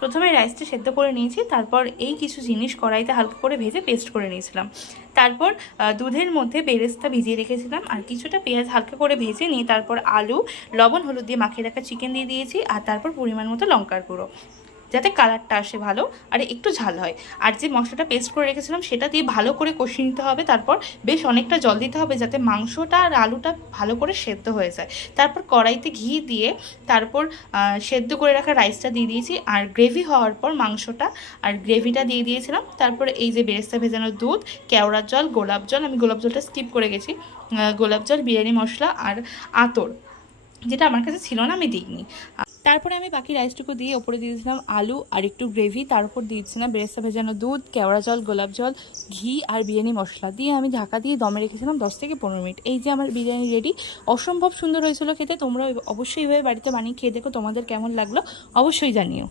প্রথমে রাইসটা সেদ্ধ করে নিয়েছি, তারপর এই কিছু জিনিস কড়াইতে হালকা করে ভেজে পেস্ট করে নিয়েছিলাম। তারপর দুধের মধ্যে বেরেস্তা ভিজিয়ে রেখেছিলাম, আর কিছুটা পেঁয়াজ হালকা করে ভেজে নিয়ে তারপর আলু, লবণ, হলুদ দিয়ে মাখিয়ে রাখা চিকেন দিয়ে দিয়েছি, আর তারপর পরিমাণ মতো লঙ্কার গুঁড়ো, যাতে কালারটা আসে ভালো আর একটু ঝাল হয়। আর যে মশলাটা পেস্ট করে রেখেছিলাম সেটা দিয়ে ভালো করে কষিয়ে নিতে হবে। তারপর বেশ অনেকটা জল দিতে হবে যাতে মাংসটা আর আলুটা ভালো করে সেদ্ধ হয়ে যায়। তারপর কড়াইতে ঘি দিয়ে তারপর সেদ্ধ করে রাখা রাইসটা দিয়ে দিয়েছি, আর গ্রেভি হওয়ার পর মাংসটা আর গ্রেভিটা দিয়ে দিয়েছিলাম। তারপর এই যে বেরেস্তা ভেজানো দুধ, কেওড়ার জল, গোলাপ জল, আমি গোলাপ জলটা স্কিপ করে গেছি, গোলাপ জল, বিরিয়ানি মশলা আর আতর, যেটা আমার কাছে ছিল না, আমি দিইনি। তারপরে আমি বাকি রাইসটুকু দিয়ে ওপরে দিয়ে দিয়েছিলাম আলু আর একটু গ্রেভি, তার উপর দিয়েছিলাম বেরেস্তা ভেজানো দুধ, কেওড়া জল, গোলাপ জল, ঘি আর বিরিয়ানি মশলা দিয়ে আমি ঢাকা দিয়ে দমে রেখেছিলাম 10 থেকে 15 মিনিট। এই যে আমার বিরিয়ানি রেডি। অসম্ভব সুন্দর হয়েছিল খেতে। তোমরা অবশ্যই এইভাবে বাড়িতে বানিয়ে খেয়ে দেখো, তোমাদের কেমন লাগলো অবশ্যই জানিও।